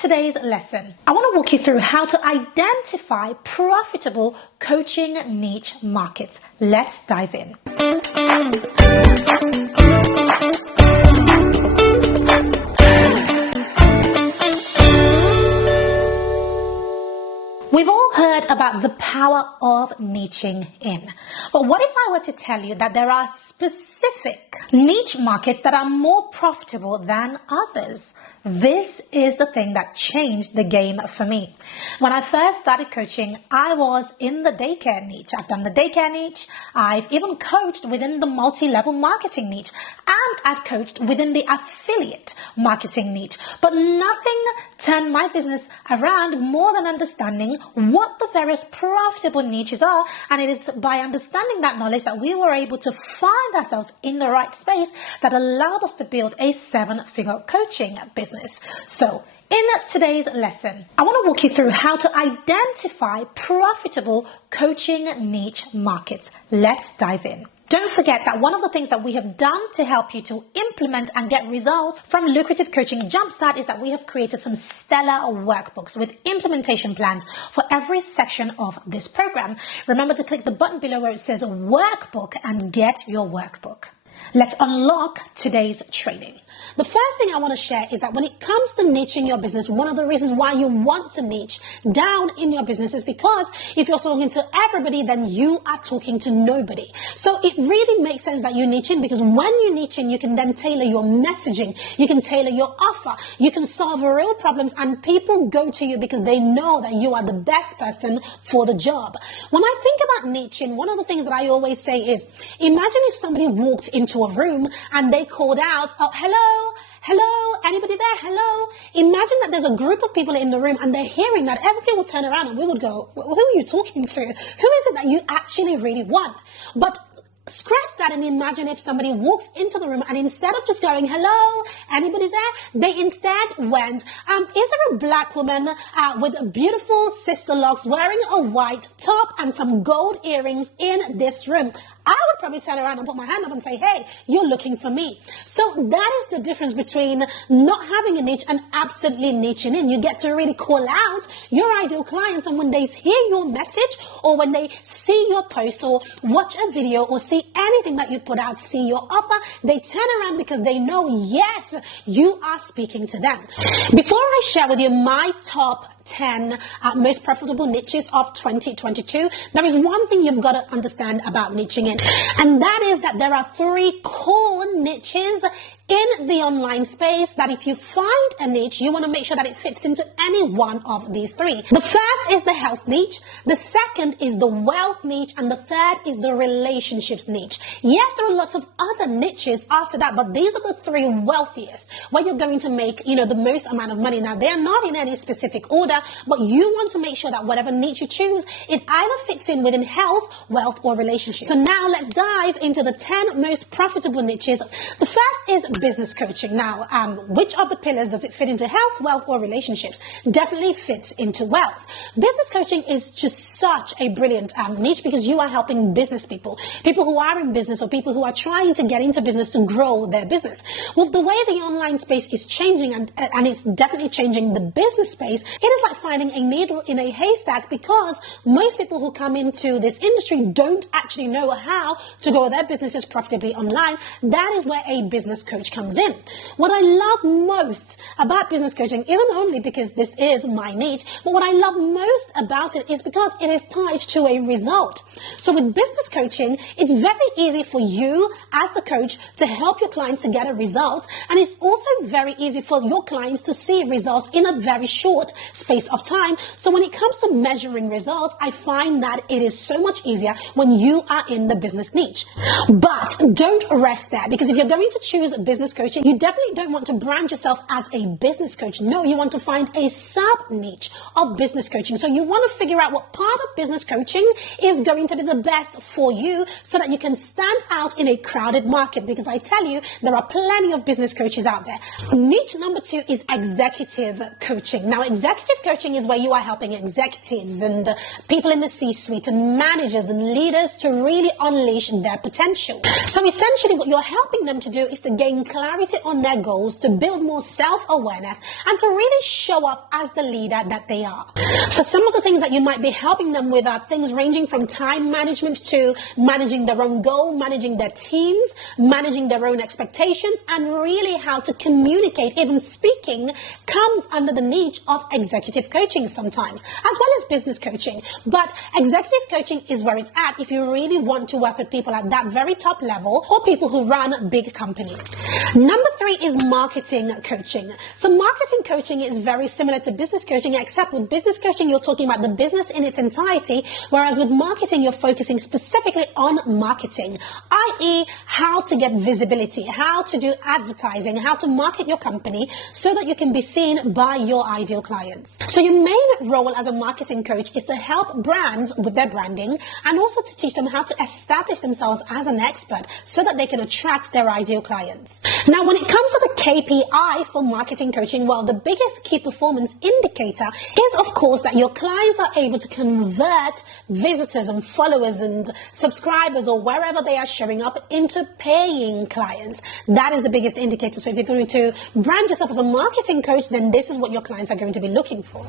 today's lesson, I want to walk you through how to identify profitable coaching niche markets. Let's dive in. We've all heard about the power of niching in. But what if I were to tell you that there are specific niche markets that are more profitable than others? This is the thing that changed the game for me. When I first started coaching, I was in the daycare niche. I've done the daycare niche. I've even coached within the multi-level marketing niche. And I've coached within the affiliate marketing niche. But nothing turned my business around more than understanding what the various profitable niches are. And it is by understanding that knowledge that we were able to find ourselves in the right space that allowed us to build a 7-figure coaching business. So in today's lesson, I want to walk you through how to identify profitable coaching niche markets. Let's dive in. Don't forget that one of the things that we have done to help you to implement and get results from Lucrative Coaching Jumpstart is that we have created some stellar workbooks with implementation plans for every section of this program. Remember to click the button below where it says workbook and get your workbook. Let's unlock today's trainings. The first thing I want to share is that when it comes to niching your business, one of the reasons why you want to niche down in your business is because if you're talking to everybody, then you are talking to nobody. So it really makes sense that you niche in, because when you niche in, you can then tailor your messaging, you can tailor your offer, you can solve real problems, and people go to you because they know that you are the best person for the job. When I think about niching, one of the things that I always say is, imagine if somebody walked into a room and they called out, oh, hello, anybody there? Hello. Imagine that there's a group of people in the room and they're hearing that. Everybody will turn around and we would go, who are you talking to? Who is it that you actually really want? But scratch that and imagine if somebody walks into the room and instead of just going, hello, anybody there? They instead went, is there a black woman with beautiful sister locks wearing a white top and some gold earrings in this room? I would probably turn around and put my hand up and say, hey, you're looking for me. So that is the difference between not having a niche and absolutely niching in. You get to really call out your ideal clients, and when they hear your message or when they see your post or watch a video or see anything that you put out, see your offer, they turn around because they know, yes, you are speaking to them. Before I share with you my top 10 most profitable niches of 2022, there is one thing you've got to understand about niching in, and that is that there are 3 core niches in the online space that if you find a niche, you want to make sure that it fits into any one of these 3. The first is the health niche, the second is the wealth niche, and the third is the relationships niche. Yes, there are lots of other niches after that, but these are the 3 wealthiest, where you're going to make, the most amount of money. Now, they're not in any specific order, but you want to make sure that whatever niche you choose, it either fits in within health, wealth, or relationships. So now let's dive into the 10 most profitable niches. The first is business coaching. Now, which of the pillars does it fit into? Health, wealth, or relationships? Definitely fits into wealth. Business coaching is just such a brilliant niche because you are helping business people who are in business or people who are trying to get into business to grow their business. With the way the online space is changing, and it's definitely changing the business space, it is like finding a needle in a haystack, because most people who come into this industry don't actually know how to grow their businesses profitably online. That is where a business coach comes in. What I love most about business coaching isn't only because this is my niche, but what I love most about it is because it is tied to a result. So with business coaching, it's very easy for you as the coach to help your clients to get a result, and it's also very easy for your clients to see results in a very short space of time. So when it comes to measuring results, I find that it is so much easier when you are in the business niche. But don't rest there, because if you're going to choose business coaching, you definitely don't want to brand yourself as a business coach. No, you want to find a sub niche of business coaching. So you want to figure out what part of business coaching is going to be the best for you so that you can stand out in a crowded market, because I tell you, there are plenty of business coaches out there. Niche number 2 is executive coaching. Now, executive coaching is where you are helping executives and people in the C-suite and managers and leaders to really unleash their potential. So essentially what you're helping them to do is to gain getting clarity on their goals, to build more self-awareness, and to really show up as the leader that they are. So some of the things that you might be helping them with are things ranging from time management to managing their own goal, managing their teams, managing their own expectations, and really how to communicate. Even speaking comes under the niche of executive coaching sometimes, as well as business coaching. But executive coaching is where it's at if you really want to work with people at that very top level or people who run big companies. Number 3 is marketing coaching. So marketing coaching is very similar to business coaching, except with business coaching, you're talking about the business in its entirety, whereas with marketing, you're focusing specifically on marketing, i.e. how to get visibility, how to do advertising, how to market your company so that you can be seen by your ideal clients. So your main role as a marketing coach is to help brands with their branding and also to teach them how to establish themselves as an expert so that they can attract their ideal clients. Now, when it comes to the KPI for marketing coaching, well, the biggest key performance indicator is, of course, that your clients are able to convert visitors and followers and subscribers or wherever they are showing up into paying clients. That is the biggest indicator. So if you're going to brand yourself as a marketing coach, then this is what your clients are going to be looking for.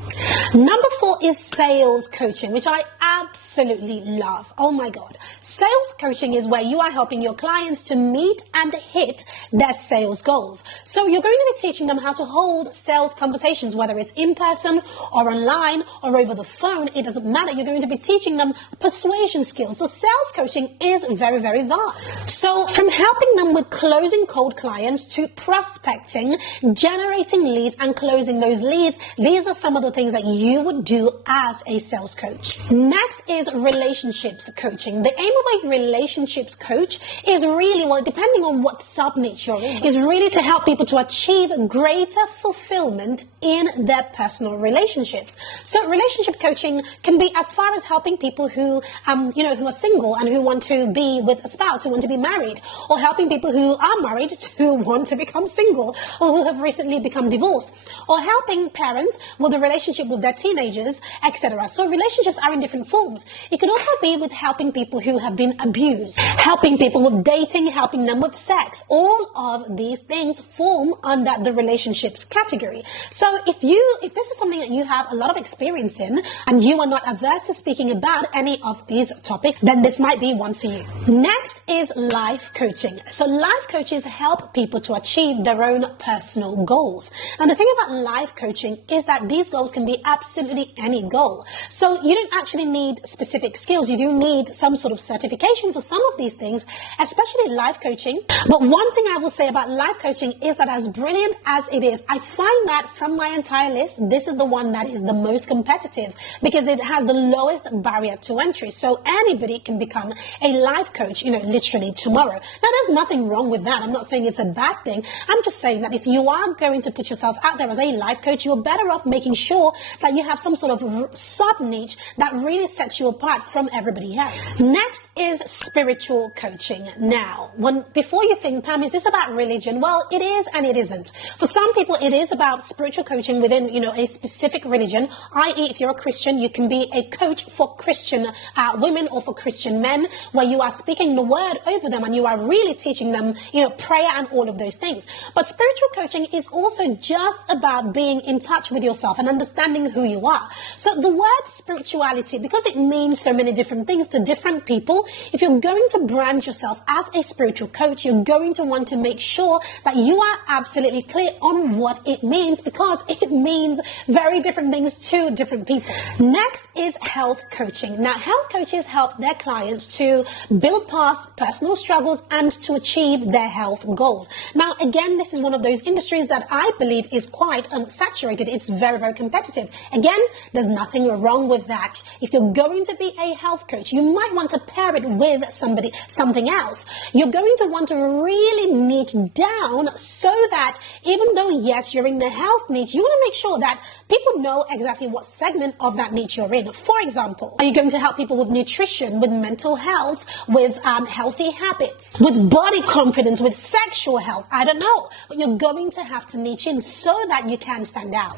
Number 4 is sales coaching, which I absolutely love. Oh my God. Sales coaching is where you are helping your clients to meet and hit their sales goals. So you're going to be teaching them how to hold sales conversations, whether it's in person or online or over the phone. It doesn't matter. You're going to be teaching them persuasion skills. So sales coaching is very, very vast. So from helping them with closing cold clients to prospecting, generating leads and closing those leads, these are some of the things that you would do as a sales coach. Next is relationships coaching. The aim of a relationships coach is really, well, depending on what sub niche you're in, is really to help people to achieve greater fulfillment in their personal relationships. So relationship coaching can be as far as helping people who who are single and who want to be with a spouse, who want to be married, or helping people who are married to want to become single or who have recently become divorced, or helping parents with a relationship with their teenagers, etc. So relationships are in different forms. It could also be with helping people who have been abused, helping people with dating, helping them with sex. All of these things form under the relationships category. So if this is something that you have a lot of experience in and you are not averse to speaking about any of these topics, then this might be one for you. Next is life coaching. So life coaches help people to achieve their own personal goals. And the thing about life coaching is that these goals can be absolutely any goal. So you don't actually need specific skills. You do need some sort of certification for some of these things, especially life coaching. But one thing I will say about life coaching is that as brilliant as it is, I find that from my entire list, this is the one that is the most competitive because it has the lowest barrier to entry. So anybody can become a life coach, literally tomorrow. Now, there's nothing wrong with that. I'm not saying it's a bad thing. I'm just saying that if you are going to put yourself out there as a life coach, you're better off making sure that you have some sort of sub-niche that really sets you apart from everybody else. Next is spiritual coaching. Now, before you think, Pam, is this about religion? Well, it is and it isn't. For some people, it is about spiritual coaching within, a specific religion, i.e. if you're a Christian, you can be a coach for Christian women or for Christian men, where you are speaking the word over them and you are really teaching them, prayer and all of those things. But spiritual coaching is also just about being in touch with yourself and understanding who you are. So the word spirituality, because it means so many different things to different people, if you're going to brand yourself as a spiritual coach, you're going to want to make sure that you are absolutely clear on what it means, because it means very different things to different people. Next is health coaching. Now, health coaches help their clients to build past personal struggles and to achieve their health goals. Now, again, this is one of those industries that I believe is quite saturated. It's very, very competitive. Again, there's nothing wrong with that. If you're going to be a health coach, you might want to pair it with something else. You're going to want to really niche down so that even though, yes, you're in the health niche, you want to make sure that people know exactly what segment of that niche you're in. For example, are you going to help people with nutrition, with mental health, with healthy habits, with body confidence, with sexual health? I don't know, but you're going to have to niche in so that you can stand out.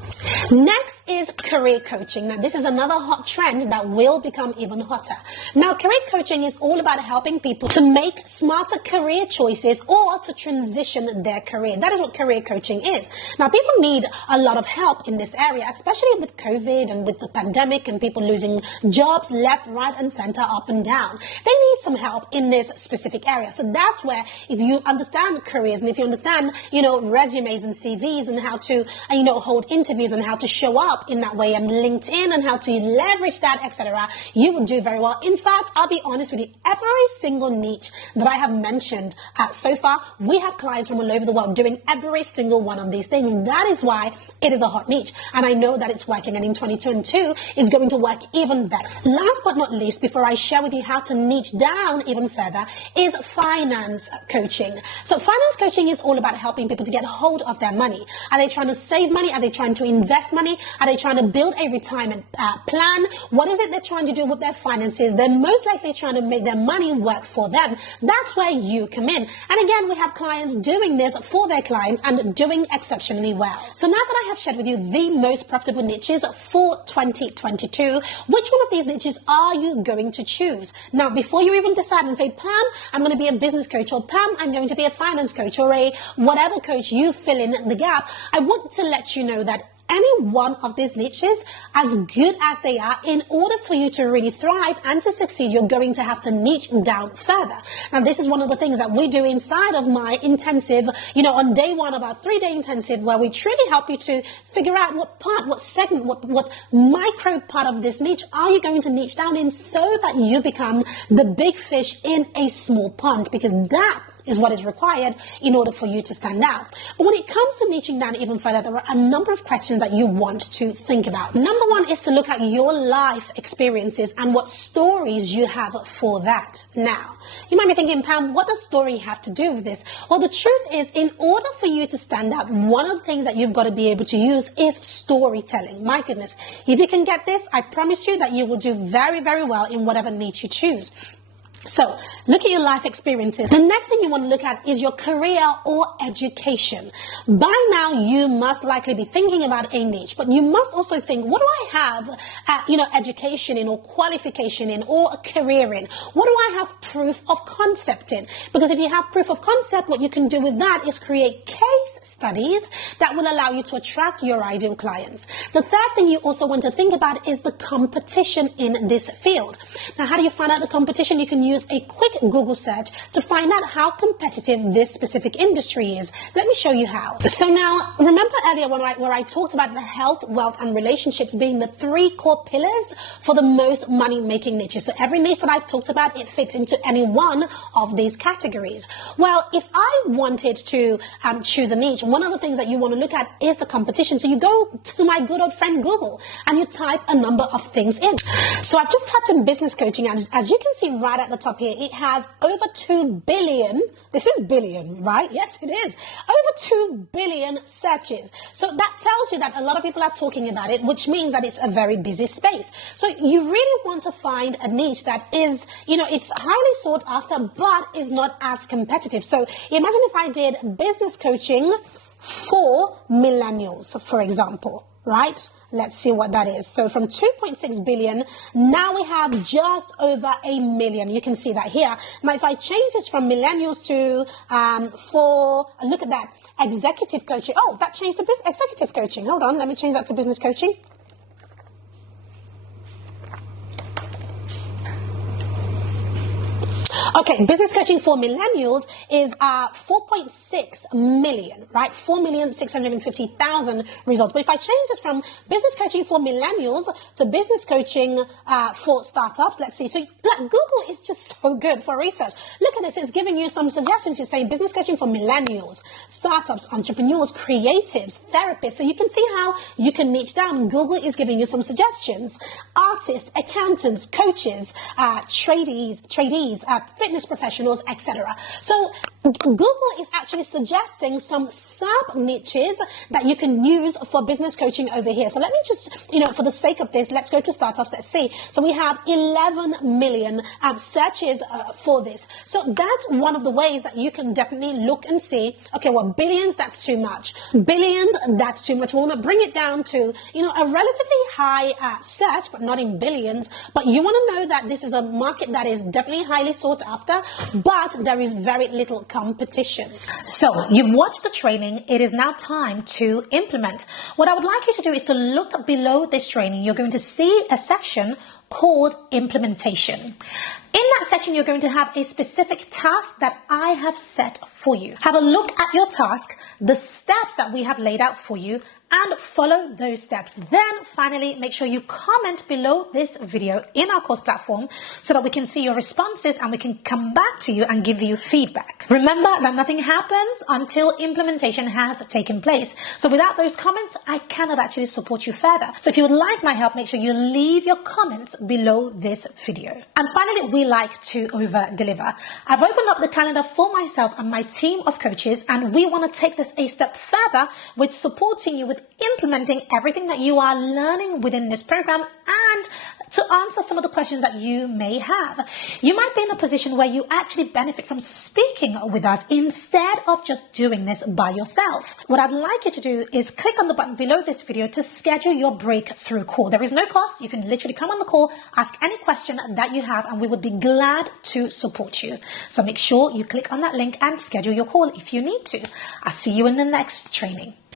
Next is career coaching. Now, this is another hot trend that will become even hotter. Now, career coaching is all about helping people to make smarter career choices or to transition their career. That is what career coaching is. Now, people need a lot of help in this area, especially with COVID and with the pandemic and people losing jobs left, right, and center, up and down. They need some help in this specific area. So that's where, if you understand careers and if you understand, resumes and CVs and how to, hold interviews and how to show up in that way and LinkedIn and how to leverage that, etc., you will do very well. In fact, I'll be honest with you, every single niche that I have mentioned so far, we have clients from all over the world doing every single one of these things. That is why it is a hot niche. And I know that it's working. And in 2022, it's going to work even better. Last but not least, before I share with you how to niche down even further, is finance coaching. So finance coaching is all about helping people to get hold of their money. Are they trying to save money? Are they trying to invest money? Are they trying to build a retirement plan? What is it they're trying to do with their finances? They're most likely trying to make their money work for them. That's where you come in. And again, we have clients doing this for their clients and doing exceptionally well. So now that I have shared with you the most profitable niches for 2022, which one of these niches are you going to choose? Now, before you even decide and say, Pam, I'm going to be a business coach, or Pam, I'm going to be a finance coach, or a whatever coach, you fill in the gap, I want to let you know that any one of these niches, as good as they are, in order for you to really thrive and to succeed, you're going to have to niche down further. Now, this is one of the things that we do inside of my intensive, on day one of our 3-day intensive, where we truly help you to figure out what part, what segment, what micro part of this niche are you going to niche down in, so that you become the big fish in a small pond, because that is what is required in order for you to stand out. But when it comes to niching down even further, there are a number of questions that you want to think about. Number one is to look at your life experiences and what stories you have for that. Now, you might be thinking, Pam, what does story have to do with this? Well, the truth is, in order for you to stand out, one of the things that you've got to be able to use is storytelling. My goodness, if you can get this, I promise you that you will do very, very well in whatever niche you choose. So, look at your life experiences. The next thing you want to look at is your career or education. By now, you must likely be thinking about a niche, but you must also think, what do I have, education in, or qualification in, or a career in? What do I have proof of concept in? Because if you have proof of concept, what you can do with that is create case studies that will allow you to attract your ideal clients. The third thing you also want to think about is the competition in this field. Now, how do you find out the competition? You can use a quick Google search to find out how competitive this specific industry is. Let me show you how. So now, remember earlier where I talked about the health, wealth, and relationships being the 3 core pillars for the most money-making niches. So every niche that I've talked about, it fits into any one of these categories. Well, if I wanted to choose a niche, one of the things that you want to look at is the competition. So you go to my good old friend Google and you type a number of things in. So I've just typed in business coaching, and as you can see right at the top here, it has over 2 billion. This is billion, right? Yes, it is. Over 2 billion searches. So that tells you that a lot of people are talking about it, which means that it's a very busy space. So you really want to find a niche that is, it's highly sought after, but is not as competitive. So imagine if I did business coaching for millennials, for example, right? Let's see what that is. So from 2.6 billion, now we have just over 1 million. You can see that here. Now, if I change this from millennials to, look at that, executive coaching. Oh, that changed to executive coaching. Hold on, let me change that to business coaching. Okay, business coaching for millennials is 4.6 million, right? 4,650,000 results. But if I change this from business coaching for millennials to business coaching for startups, let's see. So look, Google is just so good for research. Look at this. It's giving you some suggestions. It's saying business coaching for millennials, startups, entrepreneurs, creatives, therapists. So you can see how you can niche down. Google is giving you some suggestions. Artists, accountants, coaches, tradies, fitness professionals, etc. So Google is actually suggesting some sub niches that you can use for business coaching over here. So let me just, for the sake of this, let's go to startups. Let's see. So we have 11 million searches for this. So that's one of the ways that you can definitely look and see, okay, well, billions, that's too much. Billions, that's too much. We want to bring it down to, a relatively high search, but not in billions. But you want to know that this is a market that is definitely highly sought after, but there is very little competition. So you've watched the training. It is now time to implement. What I would like you to do is to look below this training. You're going to see a section called implementation. In that section, you're going to have a specific task that I have set for you. Have a look at your task, the steps that we have laid out for you, and follow those steps. Then finally, make sure you comment below this video in our course platform so that we can see your responses and we can come back to you and give you feedback. Remember that nothing happens until implementation has taken place. So without those comments, I cannot actually support you further. So if you would like my help, make sure you leave your comments below this video. And finally, we like to over deliver. I've opened up the calendar for myself and my team of coaches, and we want to take this a step further with supporting you with implementing everything that you are learning within this program and to answer some of the questions that you may have. You might be in a position where you actually benefit from speaking with us instead of just doing this by yourself. What I'd like you to do is click on the button below this video to schedule your breakthrough call. There is no cost. You can literally come on the call, ask any question that you have, and we would be glad to support you. So make sure you click on that link and schedule your call if you need to. I'll see you in the next training.